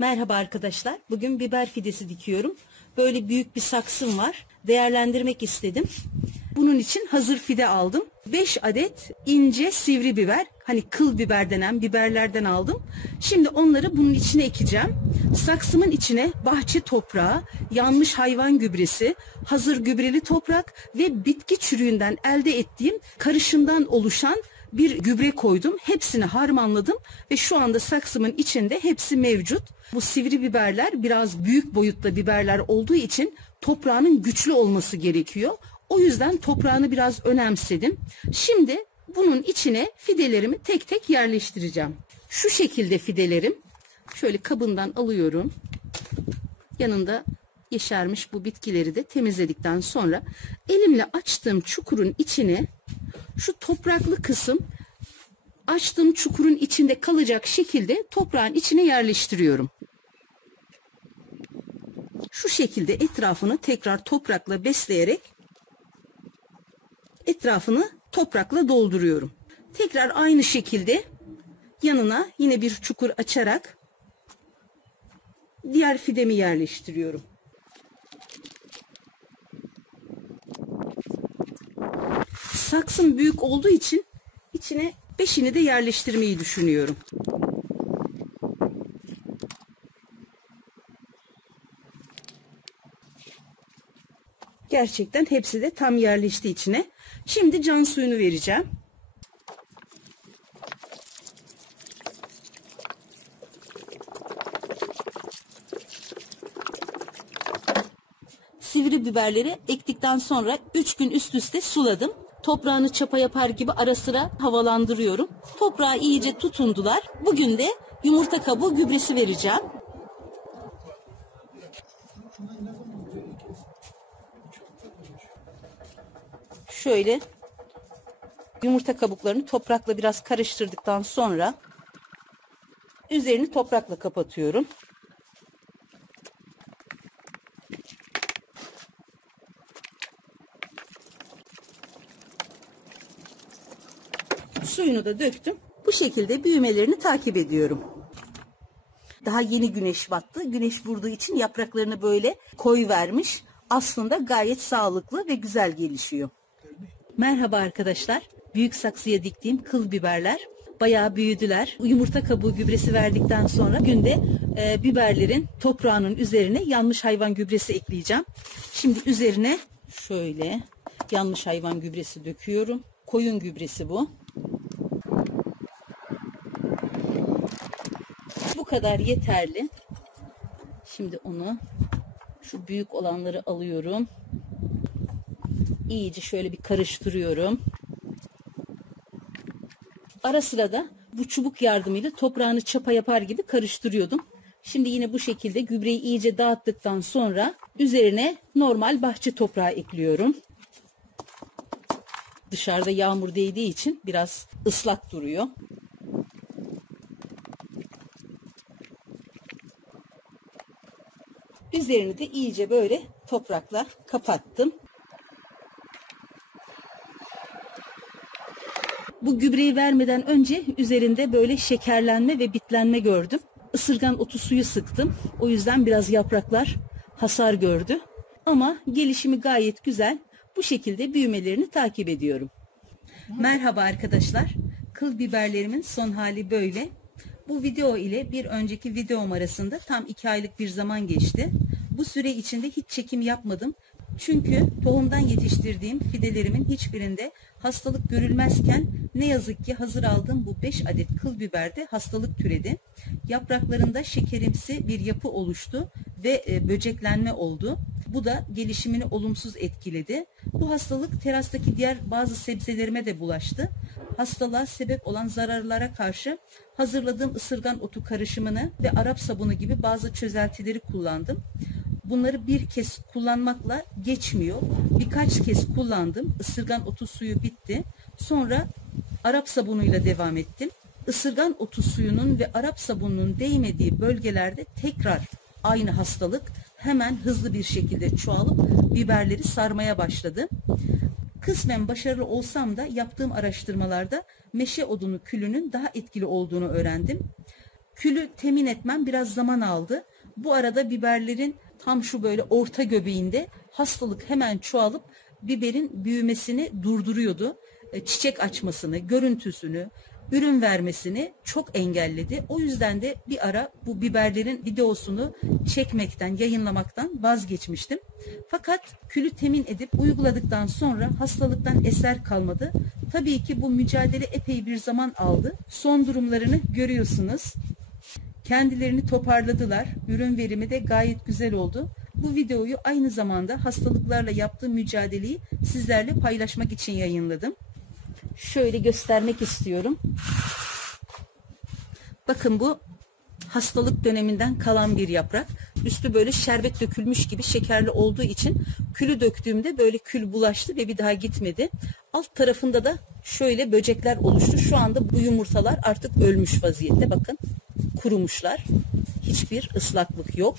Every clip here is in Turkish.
Merhaba arkadaşlar. Bugün biber fidesi dikiyorum. Böyle büyük bir saksım var. Değerlendirmek istedim. Bunun için hazır fide aldım. 5 adet ince sivri biber. Hani kıl biber denen biberlerden aldım. Şimdi onları bunun içine ekeceğim. Saksımın içine bahçe toprağı, yanmış hayvan gübresi, hazır gübreli toprak ve bitki çürüğünden elde ettiğim karışımdan oluşan bir gübre koydum. Hepsini harmanladım ve şu anda saksımın içinde hepsi mevcut. Bu sivri biberler biraz büyük boyutta biberler olduğu için toprağının güçlü olması gerekiyor. O yüzden toprağını biraz önemsedim. Şimdi bunun içine fidelerimi tek tek yerleştireceğim. Şu şekilde fidelerim. Şöyle kabından alıyorum. Yanında yeşermiş bu bitkileri de temizledikten sonra elimle açtığım çukurun içine şu topraklı kısım açtığım çukurun içinde kalacak şekilde toprağın içine yerleştiriyorum. Şu şekilde etrafını tekrar toprakla besleyerek etrafını toprakla dolduruyorum. Tekrar aynı şekilde yanına yine bir çukur açarak diğer fidemi yerleştiriyorum. Saksım büyük olduğu için içine 5'ini de yerleştirmeyi düşünüyorum. Gerçekten hepsi de tam yerleşti içine. Şimdi can suyunu vereceğim. Sivri biberleri ektikten sonra 3 gün üst üste suladım. Toprağını çapa yapar gibi ara sıra havalandırıyorum. Toprağı iyice tutundular. Bugün de yumurta kabuğu gübresi vereceğim. Şöyle yumurta kabuklarını toprakla biraz karıştırdıktan sonra üzerini toprakla kapatıyorum. Suyunu da döktüm. Bu şekilde büyümelerini takip ediyorum. Daha yeni güneş battı. Güneş vurduğu için yapraklarını böyle koyu vermiş. Aslında gayet sağlıklı ve güzel gelişiyor. Merhaba arkadaşlar. Büyük saksıya diktiğim kıl biberler bayağı büyüdüler. Yumurta kabuğu gübresi verdikten sonra günde biberlerin toprağının üzerine yanmış hayvan gübresi ekleyeceğim. Şimdi üzerine şöyle yanmış hayvan gübresi döküyorum. Koyun gübresi bu. Bu kadar yeterli. Şimdi onu şu büyük olanları alıyorum. İyice şöyle bir karıştırıyorum. Ara sıra da bu çubuk yardımıyla toprağını çapa yapar gibi karıştırıyordum. Şimdi yine bu şekilde gübreyi iyice dağıttıktan sonra üzerine normal bahçe toprağı ekliyorum. Dışarıda yağmur değdiği için biraz ıslak duruyor. Üzerini de iyice böyle toprakla kapattım. Bu gübreyi vermeden önce üzerinde böyle şekerlenme ve bitlenme gördüm. Isırgan otu suyu sıktım. O yüzden biraz yapraklar hasar gördü. Ama gelişimi gayet güzel. Bu şekilde büyümelerini takip ediyorum. Merhaba arkadaşlar. Kıl biberlerimin son hali böyle. Bu video ile bir önceki videom arasında tam 2 aylık bir zaman geçti. Bu süre içinde hiç çekim yapmadım. Çünkü tohumdan yetiştirdiğim fidelerimin hiçbirinde hastalık görülmezken ne yazık ki hazır aldığım bu 5 adet kıl biberde hastalık türedi. Yapraklarında şekerimsi bir yapı oluştu ve böceklenme oldu. Bu da gelişimini olumsuz etkiledi. Bu hastalık terastaki diğer bazı sebzelerime de bulaştı. Hastalığa sebep olan zararlara karşı hazırladığım ısırgan otu karışımını ve Arap sabunu gibi bazı çözeltileri kullandım. Bunları bir kez kullanmakla geçmiyor. Birkaç kez kullandım. Isırgan otu suyu bitti. Sonra Arap sabunuyla devam ettim. Isırgan otu suyunun ve Arap sabununun değmediği bölgelerde tekrar aynı hastalık hemen hızlı bir şekilde çoğalıp biberleri sarmaya başladı. Kısmen başarılı olsam da yaptığım araştırmalarda meşe odunu külünün daha etkili olduğunu öğrendim. Külü temin etmem biraz zaman aldı. Bu arada biberlerin tam şu böyle orta göbeğinde hastalık hemen çoğalıp biberin büyümesini durduruyordu. Çiçek açmasını, görüntüsünü, ürün vermesini çok engelledi. O yüzden de bir ara bu biberlerin videosunu çekmekten, yayınlamaktan vazgeçmiştim. Fakat külü temin edip uyguladıktan sonra hastalıktan eser kalmadı. Tabii ki bu mücadele epey bir zaman aldı. Son durumlarını görüyorsunuz. Kendilerini toparladılar. Ürün verimi de gayet güzel oldu. Bu videoyu aynı zamanda hastalıklarla yaptığım mücadeleyi sizlerle paylaşmak için yayınladım. Şöyle göstermek istiyorum. Bakın bu hastalık döneminden kalan bir yaprak. Üstü böyle şerbet dökülmüş gibi şekerli olduğu için külü döktüğümde böyle kül bulaştı ve bir daha gitmedi. Alt tarafında da şöyle böcekler oluştu. Şu anda bu yumurtalar artık ölmüş vaziyette. Bakın kurumuşlar. Hiçbir ıslaklık yok.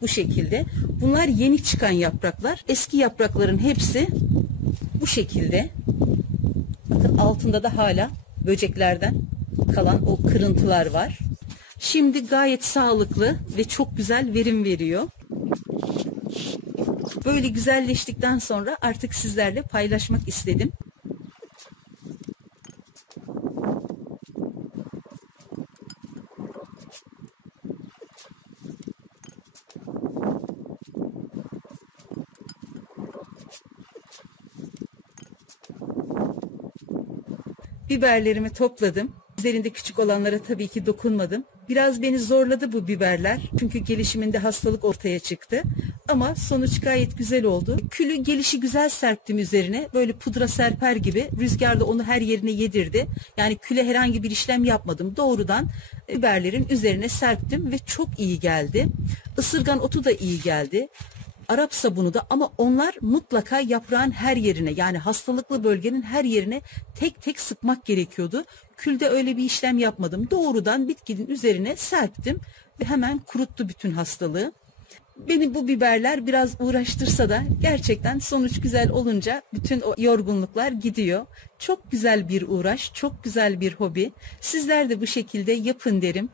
Bu şekilde. Bunlar yeni çıkan yapraklar. Eski yaprakların hepsi bu şekilde. Bakın altında da hala böceklerden kalan o kırıntılar var. Şimdi gayet sağlıklı ve çok güzel verim veriyor. Böyle güzelleştikten sonra artık sizlerle paylaşmak istedim. Biberlerimi topladım. Üzerinde küçük olanlara tabii ki dokunmadım. Biraz beni zorladı bu biberler. Çünkü gelişiminde hastalık ortaya çıktı. Ama sonuç gayet güzel oldu. Külü gelişi güzel serptim üzerine. Böyle pudra serper gibi. Rüzgar da onu her yerine yedirdi. Yani küle herhangi bir işlem yapmadım. Doğrudan biberlerin üzerine serptim ve çok iyi geldi. Isırgan otu da iyi geldi. Arap sabunu da, ama onlar mutlaka yaprağın her yerine, yani hastalıklı bölgenin her yerine tek tek sıkmak gerekiyordu. Külde öyle bir işlem yapmadım. Doğrudan bitkinin üzerine serptim ve hemen kuruttu bütün hastalığı. Beni bu biberler biraz uğraştırsa da gerçekten sonuç güzel olunca bütün o yorgunluklar gidiyor. Çok güzel bir uğraş, çok güzel bir hobi. Sizler de bu şekilde yapın derim.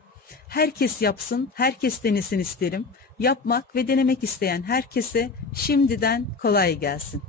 Herkes yapsın, herkes denesin isterim. Yapmak ve denemek isteyen herkese şimdiden kolay gelsin.